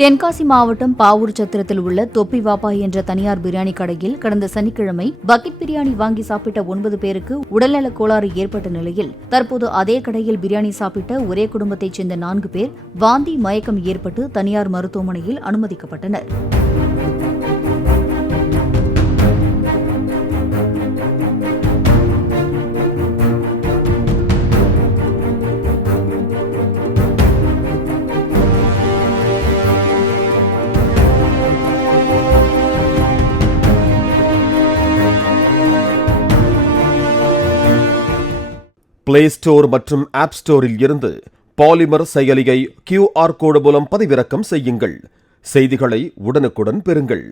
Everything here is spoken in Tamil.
தென்காசி மாவட்டம் பாவூர் சத்திரத்தில் உள்ள தொப்பி வாப்பா என்ற தனியார் பிரியாணி கடையில் கடந்த சனிக்கிழமை பக்கெட் பிரியாணி வாங்கி சாப்பிட்ட 9 பேருக்கு உடல்நலக் கோளாறு ஏற்பட்ட நிலையில் தற்போது அதே கடையில் பிரியாணி சாப்பிட்ட ஒரே குடும்பத்தைச் சேர்ந்த 4 பேர் வாந்தி மயக்கம் ஏற்பட்டு தனியார் மருத்துவமனையில் அனுமதிக்கப்பட்டனர். பிளே ஸ்டோர் மற்றும் ஆப் ஸ்டோரில் இருந்து பாலிமர் செயலியை QR கோடு மூலம் பதிவிறக்கம் செய்யுங்கள். செய்திகளை உடனுக்குடன் பெறுங்கள்.